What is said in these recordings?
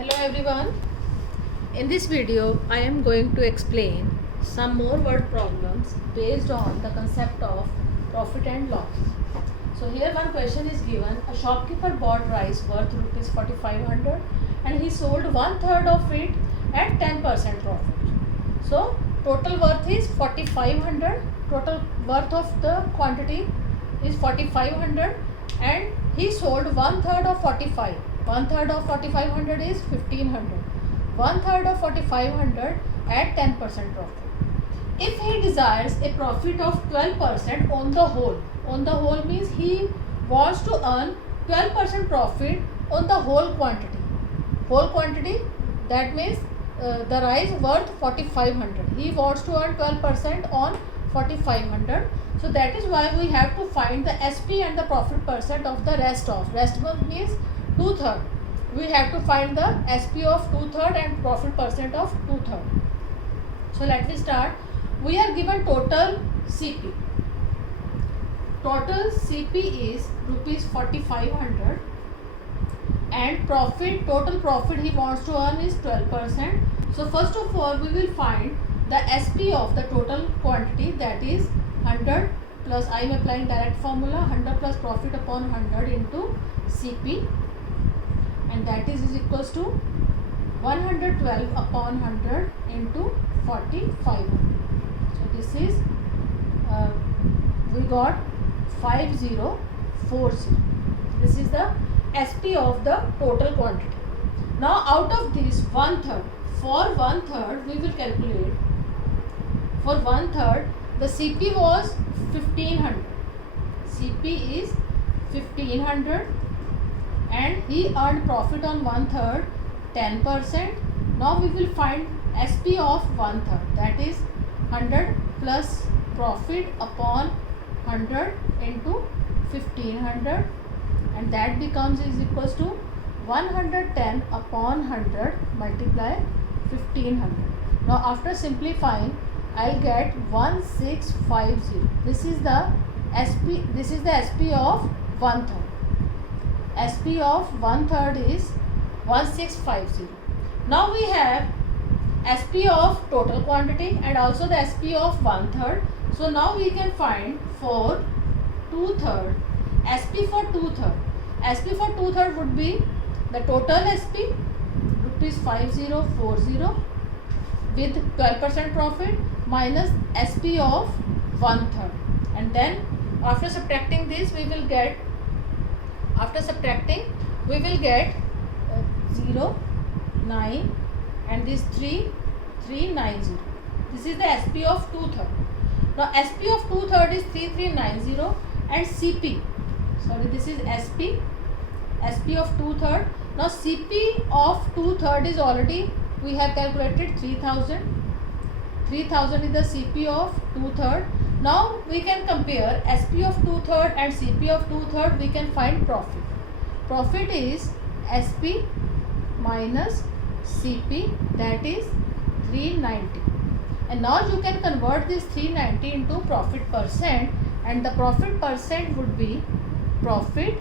Hello everyone. In this video I am going to explain some more word problems based on the concept of profit and loss. So here one question is given: a shopkeeper bought rice worth rupees 4500 and he sold one third of it at 10% profit. So total worth is 4500, total worth of the quantity is 4500 and he sold one third of 45. One third of 4500 is 1500. One third of 4500 at 10% profit. If he desires a profit of 12% on the whole means he wants to earn 12% profit on the whole quantity, that means the rice worth 4500. He wants to earn 12% on 4500. So that is why we have to find the SP and the profit percent of the rest means 2/3. We have to find the SP of 2/3 and profit percent of 2/3. So let me start. We are given total CP. Total CP is rupees 4500 and total profit he wants to earn is 12%. So first of all we will find the SP of the total quantity, that is 100 plus, I am applying direct formula, 100 plus profit upon 100 into CP, and that is equals to 112 upon 100 into 4500. So this is we got 5040. This is the SP of the total quantity. Now out of this one third, for one third we will calculate. For one third the CP was 1500. CP is 1500 and he earned profit on one third 10%. Now we will find SP of one third, that is 100 plus profit upon 100 into 1500, and that becomes is equals to 110 upon 100 multiply 1500. Now after simplifying I'll get 1650. This is the SP of one third. SP of one third is 1650. Now we have SP of total quantity and also the SP of one third. So now we can find for 2/3 SP for 2/3. SP for 2/3 would be the total SP rupees 5040 with 12% profit minus SP of one third, and then after subtracting this we will get 0, 9 and this 3390. This is the SP of 2/3. Now SP of 2/3 is 3390 and CP, sorry, this is SP of 2/3. Now CP of 2/3 is already we have calculated 3000. 3000 is the CP of 2/3. Now we can compare SP of 2/3 and CP of 2/3. We can find profit. Profit is SP minus CP, that is 390. And now you can convert this 390 into profit percent, and the profit percent would be profit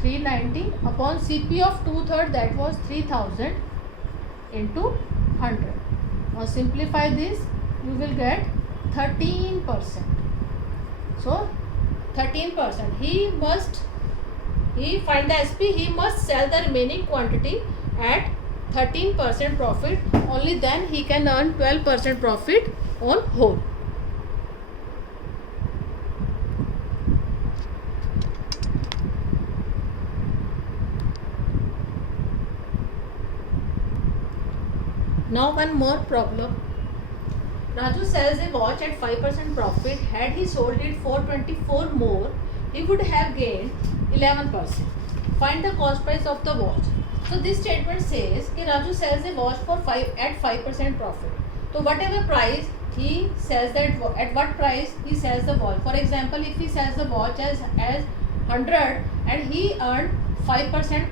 390 upon CP of 2/3, that was 3000 into 100. Now simplify this, you will get 13%. So 13%. He find the SP, he must sell the remaining quantity at 13% profit, only then he can earn 12% profit on whole. Now one more problem. Raju sells a watch at 5% profit. Had he sold it for 24 more, he would have gained 11%. Find the cost price of the watch. So this statement says that Raju sells a watch at 5% profit. So whatever price he sells that, at what price he sells the watch. For example, if he sells the watch as 100 and he earned 5%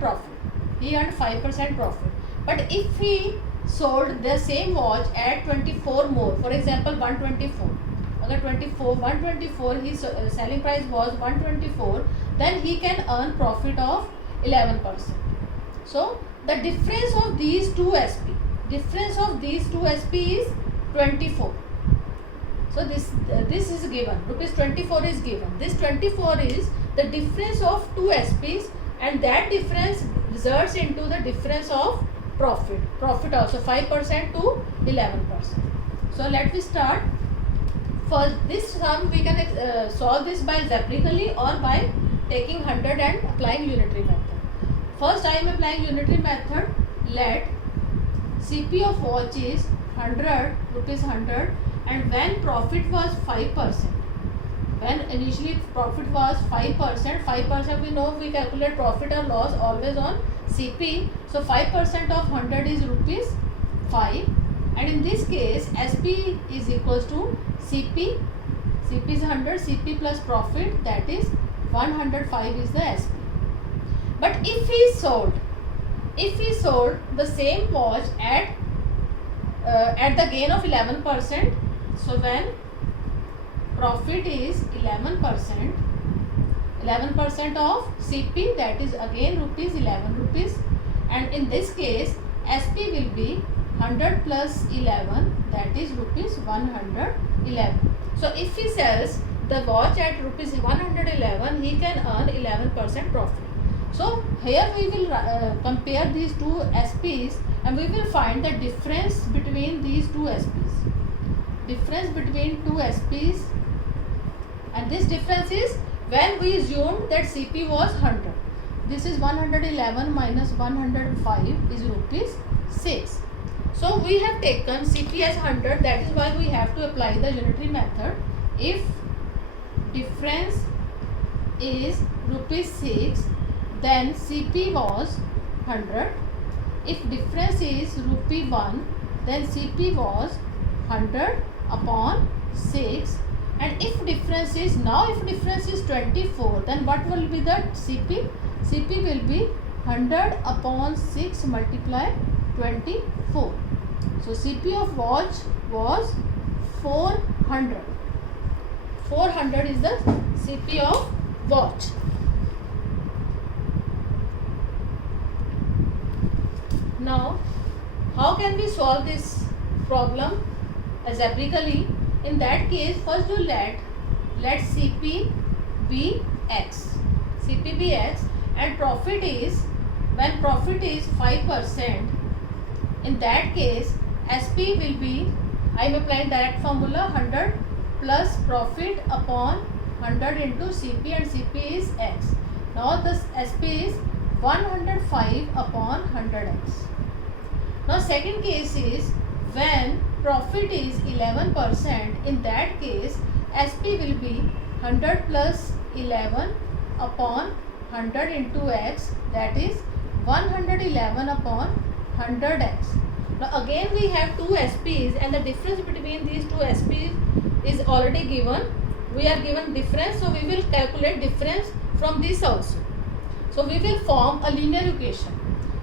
profit. But if he sold the same watch at 24 more, for example 124, 124 his selling price was 124, then he can earn profit of 11%. So the difference of these two SP is 24. So this is given, rupees 24 is given. This 24 is the difference of two SPs, and that difference results into the difference of profit also 5% to 11%. So let me start. First, this sum we can solve this by algebraically or by taking 100 and applying unitary method. First I am applying unitary method. Let CP of watch is 100 rupees 100, and when profit was 5%, when initially profit was 5% we know we calculate profit or loss always on CP. So 5% of 100 is rupees 5, and in this case SP is equals to CP is 100, CP plus profit, that is 105 is the SP. But if he sold the same watch at the gain of 11%, so when profit is 11% of CP, that is again rupees 11 rupees, and in this case SP will be 100 plus 11, that is rupees 111. So if he sells the watch at rupees 111, he can earn 11% profit. So here we will compare these two SPs, and we will find the difference between these two SPs. And this difference is when we assumed that CP was 100. This is 111 minus 105 is rupees 6. So we have taken CP as 100, that is why we have to apply the unitary method. If difference is rupees 6, then CP was 100. If difference is rupee 1, then CP was 100 upon 6. And if difference is 24, then what will be the CP? CP will be 100 upon 6 multiply 24. So CP of watch was 400. 400 is the CP of watch. Now, how can we solve this problem algebraically? In that case, first you let CP be X. CP be X, and profit is, when profit is 5%, in that case SP will be, I am applying direct formula, 100 plus profit upon 100 into CP, and CP is X. Now this SP is 105 upon 100x. Now second case is when profit is 11%, in that case SP will be 100 plus 11 upon 100 into x, that is 111 upon 100x. Now again we have two SPs, and the difference between these two SPs is already given. We are given difference, so we will calculate difference from this also. So we will form a linear equation.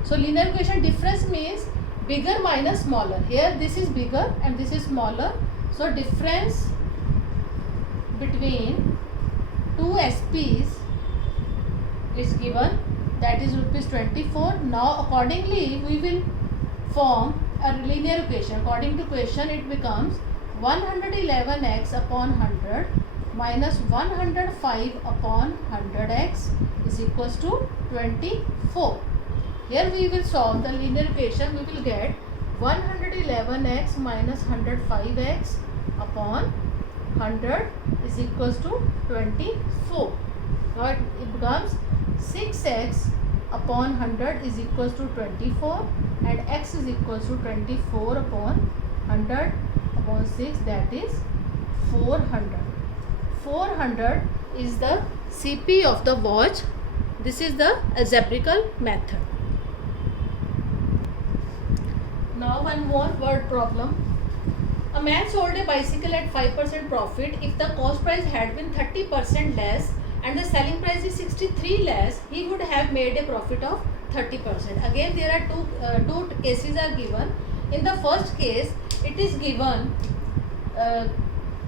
So linear equation difference means bigger minus smaller. Here this is bigger and this is smaller. So difference between two SPs is given, that is rupees 24. Now accordingly we will form a linear equation. According to equation it becomes 111x upon 100 minus 105 upon 100x is equals to 24. Here we will solve the linear equation. We will get 111x minus 105x upon 100 is equals to 24. Now it becomes 6x upon 100 is equals to 24, and x is equals to 24 upon 100 upon 6, that is 400. 400 is the CP of the watch. This is the algebraical method. Now one more word problem. A man sold a bicycle at 5% profit. If the cost price had been 30% less and the selling price is 63 less, he would have made a profit of 30%. Again there are two cases are given. In the first case it is given,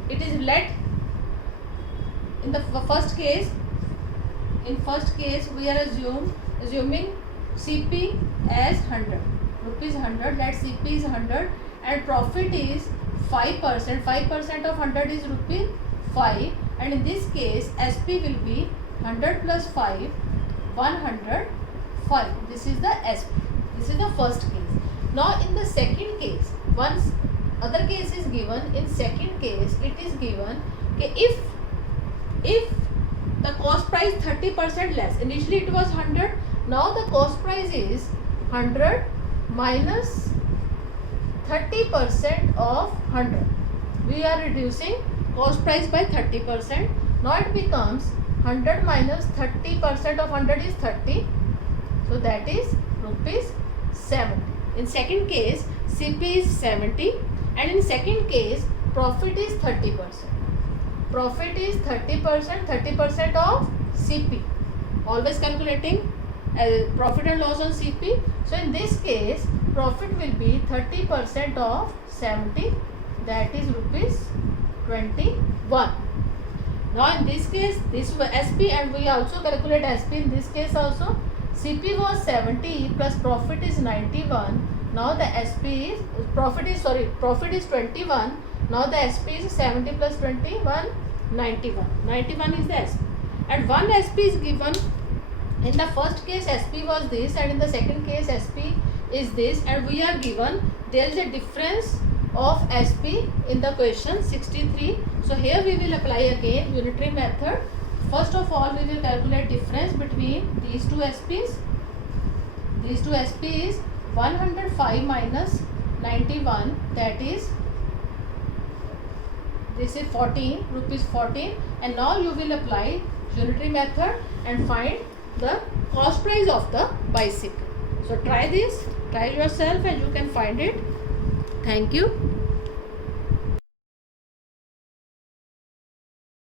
it is let, in the first case we are assuming CP as 100, rupees 100, let CP is 100 and profit is 5%. 5% of 100 is rupees 5, and in this case SP will be 100 plus 5, 105. This is the SP. This is the first case. Now in the second case, once other case is given, in second case it is given कि if the cost price 30% less, initially it was 100, now the cost price is 100 minus 30% of 100. We are reducing cost price by 30%. Now it becomes 100 minus 30% of 100 is 30. So that is rupees 70. In second case, CP is 70, and in second case, profit is 30%. Profit is 30%, 30% of CP. Always calculating profit and loss on CP. So in this case, profit will be 30% of 70, that is rupees 21. Now in this case, this was SP, and we also calculate SP in this case also. CP was 70 plus profit is 91. Now the SP is profit is 21. Now the SP is 70 plus 21, 91. 91 is the SP, and one SP is given. In the first case SP was this, and in the second case SP is this, and we are given there is a difference of SP in the question 63. So here we will apply again unitary method. First of all, we will calculate difference between these two SPs. These two SP is 105 minus 91, that is, this is 14, rupees 14, and now you will apply unitary method and find the cost price of the bicycle. So try this, try yourself, and you can find it. Thank you.